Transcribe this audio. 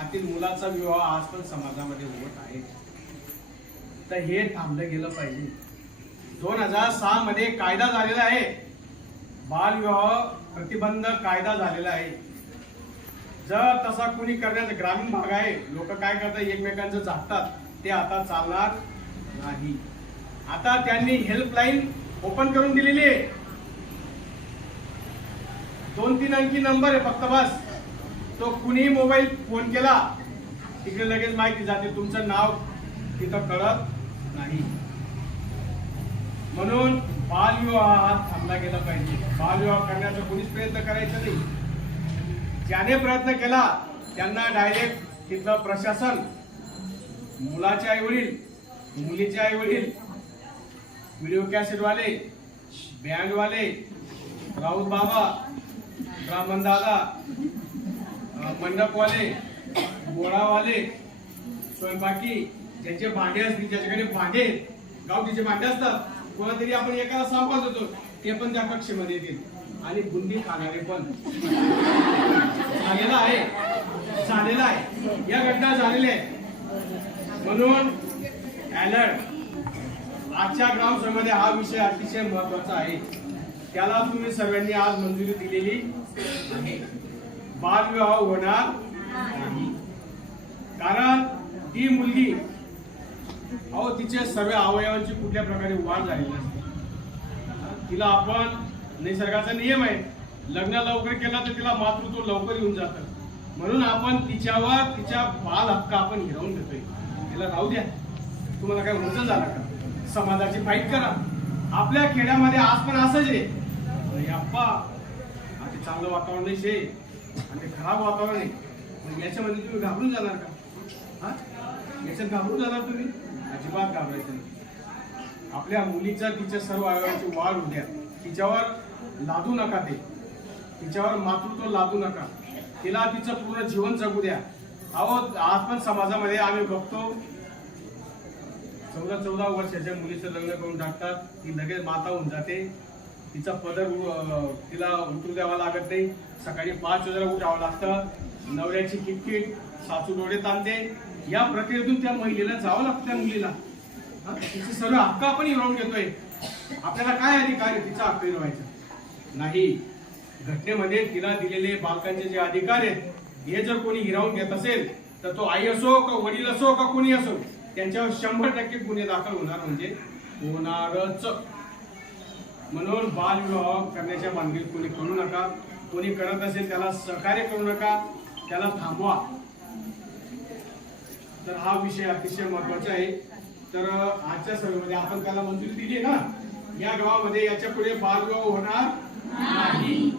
आतील मुलाचा विवाह आज पण समाजामध्ये होत आहे. तर हे थांबलं गेलं पाहिजे. दोन हजार सहा मध्ये कायदा झालेला आहे. बालविवाह प्रतिबंध कायदा झालेला आहे. जर तसा कुणी करण्याचा ग्रामीण भाग आहे लोक काय करतात? एकमेकांचं झाकतात ते आता चालणार नाही. आता त्यांनी हेल्पलाईन ओपन करून दिलेली आहे. दोन तीन अंकी नंबर आहे फक्त बस. तो कुणीही मोबाईल फोन केला तिकडे लगेच माहिती जाते तुमचं नाव तिथं कळत नाही. म्हणून बालविवाह हा थांबला गेला पाहिजे. बालविवाह करण्याचा कोणीच प्रयत्न करायचा नाही. ज्याने प्रयत्न केला त्यांना डायरेक्ट तिथलं प्रशासन मुलाचे आई वडील मुलीचे आई वडील व्हिडिओ कॅसेटवाले बँडवाले राऊत बाबा ब्राह्मण दादा मंडपवाले गोळावाले स्वयंपाकी ज्यांचे भांडे असतील ज्याच्याकडे भांडे गाव गावठीचे भांडे असतात कोणातरी आपण एकाला सांभाळत होतो ते पण त्या कक्षेमध्ये येतील. आणि बुंदी खाणारे पण. झालेला आहे. झालेला आहे. या घटना झालेल्या आहेत. म्हणून अलर्ट आजच्या ग्रामसभेमध्ये हा विषय अतिशय महत्त्वाचा आहे. त्याला तुम्ही सर्वांनी आज मंजुरी दिलेली आहे. बालविवाह होणार कारण ती मुलगी अहो तिचे सर्व अवयवांची कुठल्या प्रकारे वाढ झालेली असते तिला आपण निसर्गाचा नियम आहे. लग्न लवकर केला तर तिला मातृत्व लवकर येऊन जातं. म्हणून आपण तिच्यावर तिच्या बाल हक्क आपण हिरावून घेतोय. तिला राहू द्या. तुम्हाला काय उंच झालं का? समाजाची फाईट करा. आपल्या खेड्यामध्ये आज पण असंच आहे. अरे अप्पा आता चांगलं वातावरण नाही शे आणि ते खराब वातावरण आहे. याच्यामध्ये तुम्ही घाबरून जाणार का? हा? याच्यात घाबरून जाणार तुम्ही? अजिबात घाबरायचं नाही. आपल्या मुलीचा तिच्या सर्व अवयवाची वाढ होऊ द्या. तिच्यावर लादू नका ते. तिच्यावर मातृत्व लादू नका. तिला तिचं पूर्ण जीवन जगू द्या. अहो आज पण समाजामध्ये आम्ही बघतो चौदा चौदा वर्षाच्या मुलीचं लग्न करून टाकतात. ती लगेच माता होऊन जाते. तिचा पदर तिला उतरू द्यावा लागत नाही. सकाळी पाच वाजेला उठावं लागतं. नवऱ्याची किटकिट सासू डोळे ताणते. या प्रक्रियेतून त्या महिलेला जावं लागतं त्या मुलीला. तिचे सर्व हक्क आपण हिरावून घेतोय. आपल्याला काय अधिकार आहे तिचा हक्क हिरवायचा? नाही. घटनेमध्ये तिला दिलेले बालकांचे जे अधिकार आहेत हे जर कोणी हिरावून घेत असेल तर तो आई असो का वडील असो का कोणी असो त्यांच्यावर शंभर टक्के गुन्हे दाखल होणार. म्हणजे होणारच. म्हणून बालविवाह करण्याच्या बांधीत कोणी करू नका कोणी करत असेल त्याला सहकार्य करू नका त्याला थांबवा. तर हा विषय अतिशय महत्त्वाचा आहे. तर आजच्या सभेमध्ये आपण त्याला मंजुरी दिली ना? या गावामध्ये याच्यापुढे बालविवाह होणार नाही.